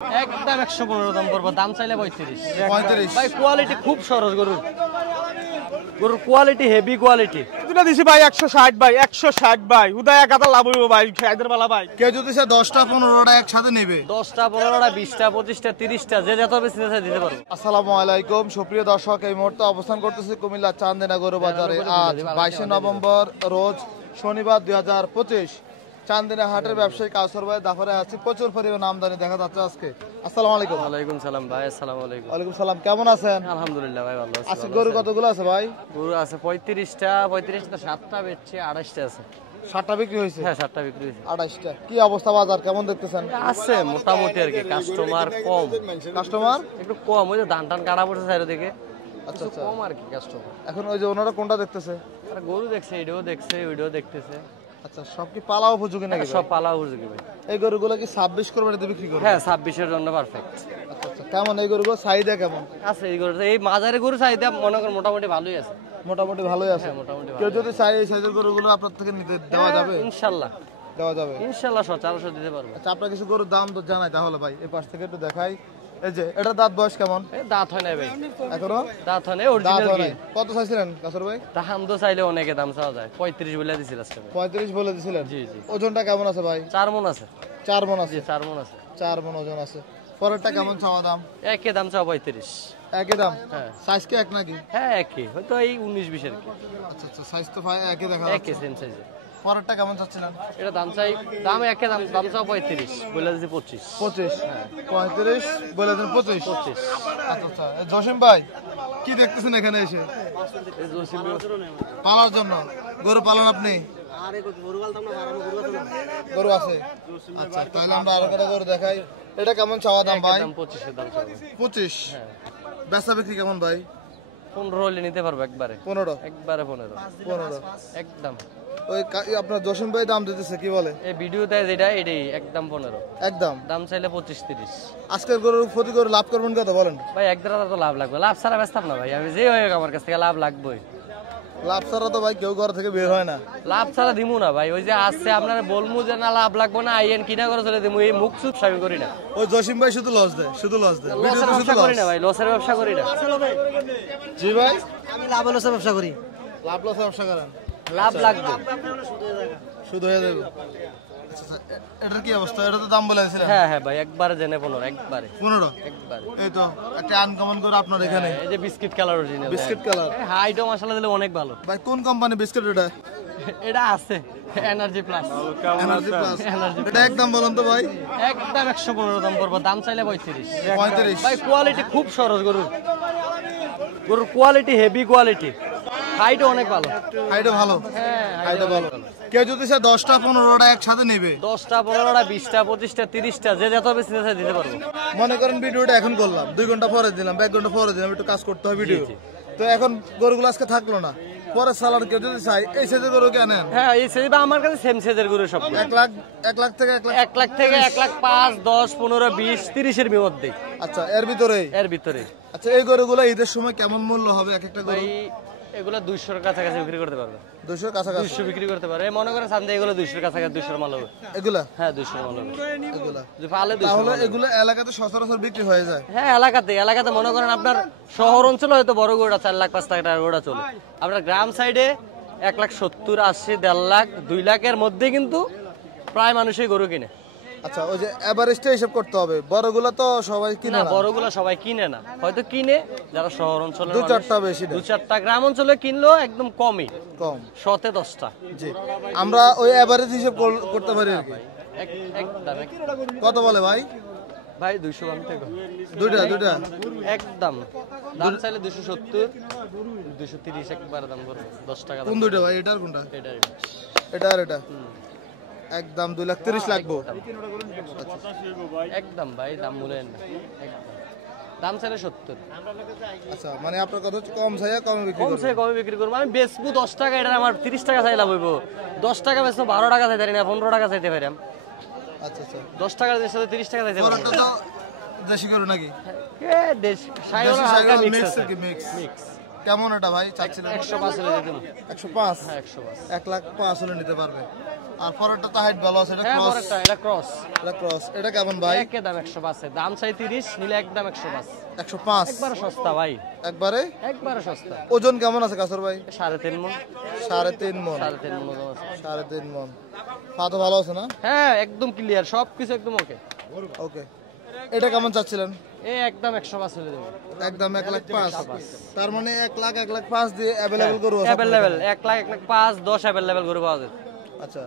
একদম 115 দাম পড়বে, দাম চাইলে 35 ভাই। কোয়ালিটি খুব সরস গরুর কোয়ালিটি হেভি কোয়ালিটি। দুটা দিছি ভাই 160 ভাই, 160 ভাই। উদয় এক হাজার লাভ হইব ভাই, খাইদের বালা ভাই। কেউ যদি সে 10টা 15টা একসাথে নেবে, 10টা 15টা 20টা 25টা 30টা যে যত বেশি দিতে পারবো। আসসালামু আলাইকুম সুপ্রিয় দর্শক, এই মুহূর্তে অবস্থান করতেছি কুমিল্লা চান্দিনা গরু বাজারে। আজ 22 নভেম্বর রোজ শনিবার 2025 চান্দিনা হাটের ব্যবসায়ী কাউসার ভাই দাফারে আছি। প্রচুর পরিমাণ আমদানি দেখা যাচ্ছে আজকে। আসসালামু আলাইকুম। ওয়ালাইকুম সালাম ভাই। আসসালামু আলাইকুম। ওয়ালাইকুম সালাম, কেমন আছেন? আলহামদুলিল্লাহ ভাই, ভালো আছি। আজকে গরু কতগুলো আছে ভাই? গরু আছে 35টা 7টা বেচছে, 28টা আছে। 7টা বিক্রি হয়েছে? হ্যাঁ 7টা বিক্রি হয়েছে। 28টা। কি অবস্থা বাজার কেমন দেখতেছেন? আছে মোটামুটি আর কি, কাস্টমার কম। কাস্টমার একটু কম, ওই যে ধান টান কাটা পড়ছে চারিদিকে, আচ্ছা আচ্ছা কম আর কি কাস্টমার। এখন ওই যে ওনারা কোনটা দেখতেছে? আর গরু দেখছে, এটাও দেখছে, ওইটাও দেখতেছে। আচ্ছা, সব কি পালা উপযোগী নাকি? সব পালা উপযোগী ভাই। এই গরুগুলো কি 26 কোরবানিতে বিক্রি করবে? হ্যাঁ 26-এর জন্য পারফেক্ট। আচ্ছা আচ্ছা, কেমন এই গরুগুলো চাহিদা কেমন আছে? এই গরু, এই মাঝারি গরু চাহিদা মনে করেন মোটামুটি ভালোই আছে। মোটামুটি ভালোই আছে। হ্যাঁ মোটামুটি কেউ ভালো। যদি চাই এই সাইজের গরুগুলো আপনার থেকে নিতে দেওয়া যাবে? ইনশাআল্লাহ দেওয়া যাবে। ইনশাআল্লাহ সচরাচর দিতে পারবো। আচ্ছা, আপনার কিছু গরুর দাম তো জানাই তাহলে ভাই, এই পাশ থেকে একটু দেখাই। এই যে এটা দাঁত বয়স কেমন? এই দাঁত হয় না ভাই, এখনো দাঁত হয় না, দাঁত অরিজিনাল হয় কি। নাই। কত চাইছিলেন কাসর ভাই? দাম তো চাইলে অনেকে দাম চাওয়া যায়, 35 বলে দিছিল আজকে। 35 বলে দিছিলেন? জি জি। ওজনটা কেমন আছে ভাই? 4 মণ আছে। 4 মণ আছে? জি 4 মণ আছে। 4 মণ ওজন আছে। পরেরটা কেমন চাওয়া দাম? একই দাম চাও 35। একই দাম? হ্যাঁ। সাইজ কি এক নাকি? হ্যাঁ একই, হয়তো এই 19-20 এর কি। আচ্ছা আচ্ছা, সাইজ তো ভাই একই দেখা একই যাচ্ছে। সেম সাইজে। পরেরটা কেমন চাচ্ছিলেন? এটা দাম চাই, দাম একই দাম, দাম চাও 35 বলে দিছি 25। 25? 35 বলে দেন 25? 25। আচ্ছা আচ্ছা। জসিম ভাই কি দেখতেছেন এখানে এসে? এই জসিম পালার জন্য গরু পালন আপনি? গরু আছে? আচ্ছা, তাহলে আমরা আরো একটা গরু দেখাই। এটা কেমন চাওয়া দাম ভাই? দাম 25 এর দাম চাও। 25? বেচা বিক্রি কেমন ভাই? 15 হলে নিতে পারবো একবারে। 15? একবারে 15 15? একদম। ওই আপনার জসিম ভাই দাম দিতেছে কি বলে? এই ভিডিওতে যেটা এটাই একদম 15। একদম দাম চাইলে 25-30। আজকের গরুর প্রতি গরু লাভ করবেন কত বলেন? ভাই এক দেড় হাজার তো লাভ লাগবে, লাভ ছাড়া বেচতাম না ভাই আমি, যে হয়ে আমার কাছ থেকে লাভ লাগবেই। লাভ ছাড়া তো ভাই কেউ ঘর থেকে বের হয় না। লাভ ছাড়া দিমু না ভাই, ওই যে আসছে আপনার বলমু যে না লাভ লাগবে না, আইয়েন কিনা করে চলে দিমু, এই মুখ চুপ আমি করি না। ওই জসিম ভাই শুধু লস দেয়, শুধু লস দেয়। লসের ভিডিওতে শুধু ব্যবসা লস। করি না ভাই, লসের ব্যবসা করি না। জি ভাই, আমি লাভ লসের ব্যবসা করি। লাভ লসের ব্যবসা করেন? লাভ লাগবে। শুধু হয়ে যাবে। আচ্ছা আচ্ছা, এটার কি অবস্থা? এটা তো দাম বলে দিয়েছিলেন? হ্যাঁ হ্যাঁ ভাই, একবারে জেনে 15, একবারে 15? একবারে। এই তো একটা আনকমন করে আপনার এখানে এই যে biscuit colour original, biscuit colour. হাইটো মশলা দিলে অনেক ভালো। ভাই কোন কোম্পানি বিস্কিট এটা? এটা আছে এনার্জি প্লাস। Energy plus. এটা একদম বলেন তো ভাই? একদম 115 দাম পড়বে, দাম চাইলে 35। 35? ভাই কোয়ালিটি খুব সরস গরুর কোয়ালিটি হেভি কোয়ালিটি, হাইটও অনেক ভালো। হাইটও ভালো? হ্যাঁ হাইটও ভালো। কেউ যদি সে 10টা 15টা একসাথে নেবে, 10টা 15টা 20টা 25টা 30টা যে যত বেশি দিতে পারবো। মনে করেন ভিডিওটা এখন করলাম, 2 ঘন্টা পরে দিলাম, 1 ঘন্টা পরে দিলাম, একটু কাজ করতে হয় ভিডিও, তো এখন গরুগুলো আজকে থাকলো না, পরে সালান কেউ যদি চাই এই সাইজের গরু কেনেন? হ্যাঁ এই সাইজ বা আমার কাছে সেম সাইজের গরু সব। 1 লাখ থেকে 1 লাখ? 1 লাখ থেকে 1 লাখ 5, 10, 15, 20, 30 এর মধ্যে। আচ্ছা, এর ভিতরেই? এর ভিতরে। আচ্ছা, এই গরুগুলো ঈদের সময় কেমন মূল্য হবে এক একটা গরু? ভাই এগুলা 200 এর কাছাকাছি বিক্রি করতে পারবে। 200 কাছাকাছি? 200 বিক্রি করতে পারে, মনে করেন সামনে এগুলো 200 এর কাছাকাছি, 200 এর মাল হবে এগুলা? হ্যাঁ 200 এর মাল হবে এগুলা যে পালে 200। তাহলে এগুলো এলাকাতে সচরাচর বিক্রি হয়ে যায়? হ্যাঁ এলাকাতে মনে করেন আপনার শহর অঞ্চলে হয়তো বড় গরুটা 4 লাখ 5 লাখ টাকার গরুটা চলে, আপনার গ্রাম সাইডে 1,70,000, 80, 1.5 লাখ, 2 লাখের মধ্যে কিন্তু প্রায় মানুষই গরু কিনে। আচ্ছা, ওই যে এভারেজটা হিসাব করতে হবে, বড়গুলো তো সবাই কিনে না, না। বড়গুলা সবাই কিনে না, হয়তো কিনে যারা শহর অঞ্চলে 2-4টা বেশি না। 2-4টা, গ্রাম অঞ্চলে কিনলেও একদম কমই, কম 100-10টা। জি, আমরা ওই এভারেজ হিসাব করতে পারি আর কি। একদম কত বলে ভাই? ভাই 200 দাম থেকে দুইটা একদম দাম চাইলে 270, 230 একবার দাম করবে, 10 টাকা দাম। কোন দুইটা ভাই? এটার কোনটা? এটাই। এটা আর এটা একদম 2,30,000 লাগবো? একদম ভাই দাম বলেন না, একদম দাম চাইলে 70। আচ্ছা, মানে আপনার কথা হচ্ছে কম চাইয়া কমে বিক্রি কমসে করবেন? কমে বিক্রি করবো, আমি বেচবো 10 টাকা, এটা আমার 30 টাকা চাই লাভ হইব। 10 টাকা বেচবো 12 টাকা চাইতে পারি না, 15 টাকা চাইতে পারি। আচ্ছা আচ্ছা। 10 টাকার সাথে 30 টাকা চাইতে পারি। ওটা তো দেশি গরু নাকি? দেশ সাইওয়াল দেশি হালকা সাইওয়াল মিক্স mix আছে। আর কি, mix। মিক্স। কেমন এটা ভাই চাচ্ছিলেন? 105 হলে দিয়ে দেবো। 105? হ্যাঁ 105। 1,05,000 হলে নিতে পারবে। আর পরেরটা তো হাইট ভালো আছে, এটা হ্যাঁ ক্রস। পরেরটা এটা ক্রস। এটা ক্রস। এটা কেমন ভাই? একে দাম 105 এর দাম চাই 30, নিলে একদম 105। 105 একবার সস্তা ভাই, একবারে। একবারে সস্তা। ওজন কেমন আছে কাসর ভাই? 3.5 মণ। 3.5 মণ। 3.5 মণ ওজন আছে। 3.5 মণ। পা তো ভালো আছে না? হ্যাঁ একদম ক্লিয়ার, সবকিছু একদম ওকে। ওকে। এটা কেমন চাচ্ছিলেন? এই একদম 105 হলে দেব। একদম 1,05,000। তার মানে 1,05,000 দিয়ে अवेलेबल গরু আছে। अवेलेबल 1 লাখ 1,05,000 10 अवेलेबल গরু পাওয়া যায়। আচ্ছা,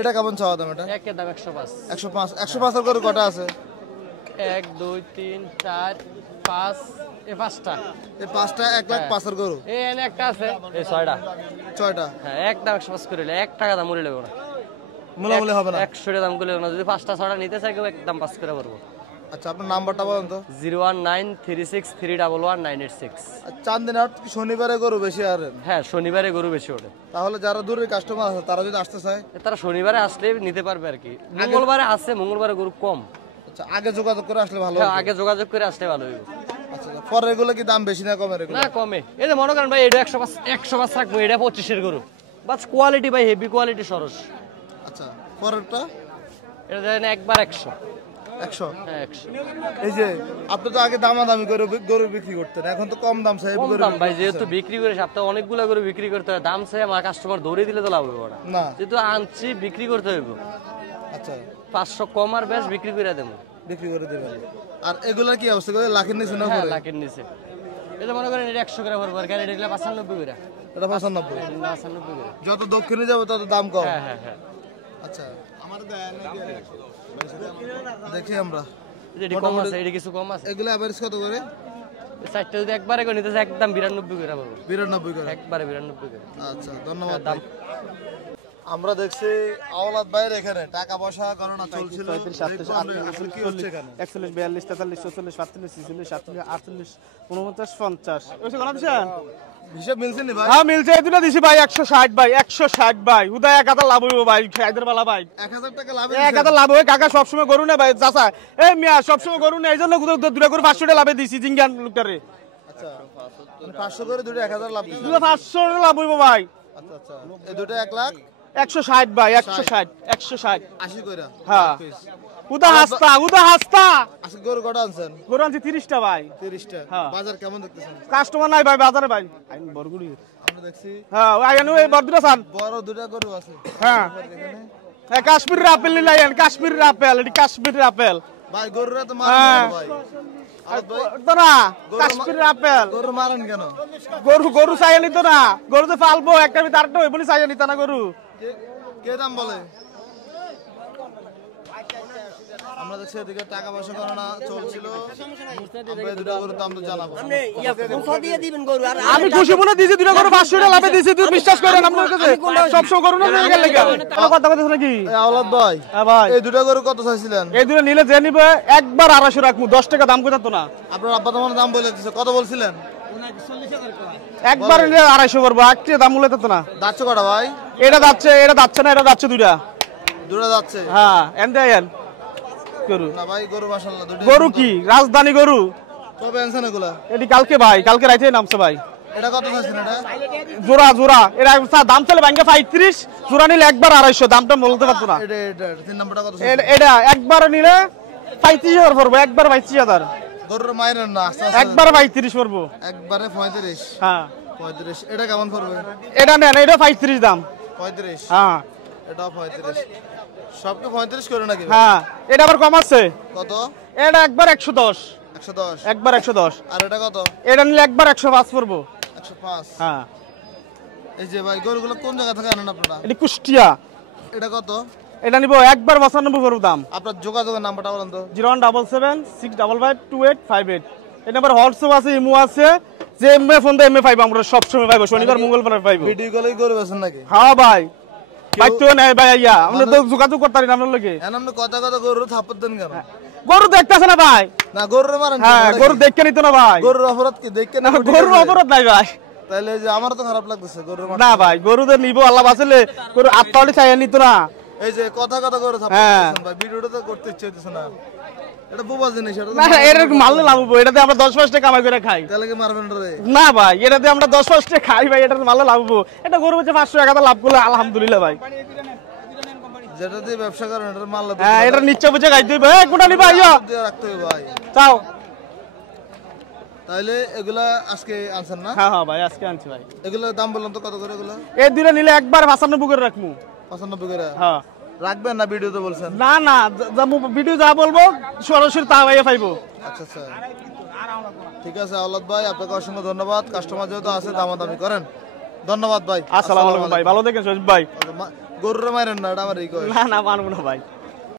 এটা কেমন চাওয়া দাম? এটা একে দাম 105। 105 এর গরু কটা আছে? 1 2 3 4 5 এই পাঁচটা। এই পাঁচটা 1,05,000 এর গরু। এই এনে একটা আছে, এই ছয়টা। ছয়টা। হ্যাঁ একদম 105 করে নিলে 1 টাকা দাম মূল্য নেব না। মূল্য হবে না। 100 টাকা দাম করে না, যদি পাঁচটা ছয়টা নিতে চাই কেউ একদম 5 করে পড়বো। আচ্ছা, আপনার নাম্বারটা বলেন তো। 01936311986। চান্দিনাহাট কি শনিবারে গরু বেশি আনেন? হ্যাঁ শনিবারে গরু বেশি ওঠে। তাহলে যারা দূরের কাস্টমার আছে তারা যদি আসতে চায়, তারা শনিবারে আসলে নিতে পারবে আর কি। মঙ্গলবারে আছে, মঙ্গলবারে গরু কম। আচ্ছা, আগে যোগাযোগ করে আসলে ভালো হ্যাঁ হবে। আগে যোগাযোগ করে আসলে ভালো হবে। আচ্ছা, পরে এগুলো কি দাম বেশি না কমে এগুলো? না কমে। এই যে মনে করেন ভাই এটা 105 রাখবো, এটা 25 এর গরু। বাস কোয়ালিটি ভাই হেভি কোয়ালিটি সরস। আচ্ছা, পরেরটা এটা দেন একবার 100। 100। হ্যাঁ 100। এই যে আপনি তো আগে দামাদামি করে গরু বিক্রি করতেন, এখন তো কম দাম চাই কম গরু দাম ভাই, বিক্রি যেহেতু করছেন। বিক্রি করে সপ্তাহে অনেকগুলো করে বিক্রি করতে হয়, দাম চাই আমার কাস্টমার দৌড়ে দিলে তো লাভ হবে না। না। যেহেতু আনছি বিক্রি করতে হইব। আচ্ছা, 500 কম আর বেশ বিক্রি করে দেবো। বিক্রি করে দিবেন। আর এগুলা কি অবস্থা করে? লাখের নিচে না হ্যাঁ করে? লাখের নিচে। এটা মনে করেন এটা 100 করে পড়বে, আর এটা দিলে 95 করে। এটা 95। এটা 95 করে। যত দক্ষিণে যাবে তত দাম কম। হ্যাঁ হ্যাঁ হ্যাঁ। আচ্ছা, দেখি আমরা এটা কম আছে, এটা কিছু কম আছে। এগুলো এভারেজ কত করে? এই চারটে যদি একবারে করে নিতে চাই একদম 92 করে পড়বে। 92 করে। একবারে 92 করে। আচ্ছা, ধন্যবাদ দাম ভাই। আমরা দেখছি আওলাদ ভাইয়ের এখানে টাকা পয়সা গণনা চলছিল। দেখবো আমরা আসলে কি হচ্ছে এখানে। 41 42 43 44 45 46 47 48 49 50 ওইসব গণনা দিছেন? হিসাব মিলছে নি ভাই? হ্যাঁ মিলছে, এই দুটো দিছি ভাই 160 ভাই, 160 ভাই। হুদা 1000 লাভ হইব ভাই, খাইদের বালা ভাই। 1000 টাকা লাভ। 1000 লাভ হয় কাকা, সবসময় গরু না ভাই চাচা। এই মিয়া সবসময় গরু না, এই জন্য দুটা করে 500 টাকা লাভে দিছি জিঙ্গান লোকটারে। আচ্ছা, মানে 500 করে দুটো 1000 লাভ দিছে। দুটো 500 টাকা লাভ হইব ভাই। আচ্ছা আচ্ছা, এই দুটো 1 লাখ 160 ভাই, 160 160। 80 কইরা। হ্যাঁ হুদা হাসতা, হুদা হাসতা। আজকে গরু কটা আনছেন? গরু আনছি 30টা ভাই। 30টা। হ্যাঁ। বাজার কেমন দেখতেছেন? কাস্টমার নাই ভাই বাজারে ভাই। আইন বরগুড়ি। আমরা দেখছি হ্যাঁ ওই আইন ওই বরদুরা সান। বড় দুটো গরু আছে হ্যাঁ এখানে। হ্যাঁ কাশ্মীরের আপেল নিলে আইন, কাশ্মীরের আপেল, এটি কাশ্মীরের আপেল। ভাই গরুরা তো হ্যাঁ। মারেন ভাই। আরে ভাই তো না কাশ্মীরের আপেল। গরু মারেন কেন? গরু চাইয়া নিত না, গরু তো ফালবো একটা ভিতরে আরেকটা হইব, চাইয়া নিত না গরু। কে দাম বলে? আমরা দেখছি এদিকে টাকা পয়সা গণনা চলছিল। আমরা এই দুটো গরুর দাম তো জানাবো। আমি খুশি মনে দিয়েছি দুটো গরু 500 টাকা লাভে দিয়েছি, তুই বিশ্বাস করেন আপনার কাছে সবসময় গরু না নিয়ে গেলে কথা কথা নাকি? এই আওলাদ ভাই, হ্যাঁ ভাই এই দুটো গরু কত চাইছিলেন? এই দুটো নিলে যে নিবে একবার 250 রাখবো, 10 টাকা দাম কইতা তো না। আপনার আব্বা তোমার দাম বলে দিছে, কত বলছিলেন? একবার নিলে 250 করবো, একটা দাম বলে তো না। যাচ্ছে কটা ভাই? এটা যাচ্ছে না, এটা যাচ্ছে দুইটা। দুটো যাচ্ছে। হ্যাঁ এন দেন গরু। না ভাই, গরু মাশাআল্লাহ দুটো। গরু কি রাজধানী গরু? কবে আনছেন এগুলা? এটি কালকে ভাই, কালকে রাইতে নামছে ভাই। এটা কত চাইছেন এটা? জোড়া এটা দাম চলে ব্যাংকে 35, জোড়া নিলে একবার 250, দামটা বলতে পারতো না। এটা তিন নাম্বারটা কত চাইছেন? এটা একবার নিলে 35,000 পড়বো, একবার 35,000। গরুর মায়ের না আস্তে আস্তে একবার 35 পড়বো। একবারে 35। হ্যাঁ 35 এটা কেমন পড়বে? এটা নেন, এটা 35 দাম। 35। হ্যাঁ এটাও 35। সবকে 35 করে নাকি? হ্যাঁ এটা আবার কম আছে। কত? এটা একবার 110, 110। একবার 110। আর এটা কত? এটা নিলে একবার 105 পড়বো। 105। হ্যাঁ এই যে ভাই গরুগুলো কোন জায়গা থেকে আনেন আপনারা? এটি কুষ্টিয়া। এটা কত? এটা নিব একবার 95 পড়বো দাম। আপনার যোগাযোগের নাম্বারটা বলেন তো। 017765558। এই নাম্বার হোয়াটসঅ্যাপ আছে, ইমো আছে, যে এমএ ফোন দে এমএ পাইবো, আমরা সব সময় পাইবো, শনিবার মঙ্গলবার পাইবো। ভিডিও কলেই গরু বেচেন নাকি? হ্যাঁ ভাই ভাই তো নাই ভাই, আইয়া আমরা তো যোগাযোগ করতে পারি না আপনার লগে। এখন আপনি কথা কথা গরুর থাপ্পড় দেন কেন? গরু দেখতেছে না ভাই। না গরুর মারেন কেন? হ্যাঁ গরু দেখতে নিত না ভাই। গরুর অপরাধ কি দেখেন না? গরুর অপরাধ নাই ভাই। তাহলে এই যে আমার তো খারাপ লাগতেছে গরুর মারতে। না ভাই গরুদের নিব আল্লাহ বাঁচালে, গরু আত্মাওয়ালি চাইয়া নিত না। এই যে কথা কথা গরু থাপ্পড় হ্যাঁ। দিতেছেন ভাই, ভিডিওটা তো করতে ইচ্ছে হইতেছে না। এটা বোবা জিনিস, এটা তো না এটা মারলে লাভ হবো, এটাতে আমরা 10-5 টাকা কামাই করে খাই। তাহলে কি মারবেন রে? না ভাই এটাতে আমরা 10-5 টাকা খাই ভাই, এটাতে মারলে লাভ হবো। এটা গরু বেচে 500 টাকা লাভ করলে আলহামদুলিল্লাহ ভাই। যেটা দিয়ে ব্যবসা করেন এটার মাল হ্যাঁ এটা নিচে বুঝে গাইতে হইবে কোটা নিবা আইয়া দিয়ে রাখতে হবে ভাই। চাও। তাইলে এগুলা আজকে আনছেন না? হ্যাঁ হ্যাঁ ভাই আজকে আনছি ভাই। এগুলোর দাম বললাম তো কত করে এগুলো? এই দুইটা নিলে একবার 95 করে রাখমু। 95 করে হ্যাঁ রাখবেন না ভিডিওতে বলছেন? না না ভিডিও যা বলবো সরাসরি তা ভাইয়া পাইবো। আচ্ছা আচ্ছা ঠিক আছে আওলাদ ভাই, আপনাকে অসংখ্য ধন্যবাদ। কাস্টমার যেহেতু আছে দামাদামি করেন। ধন্যবাদ ভাই। আসসালামু আলাইকুম ভাই, ভালো দেখেন সজীব ভাই। গরুরে মারেন না, এটা আমার এই কয়। না না মানবো না ভাই।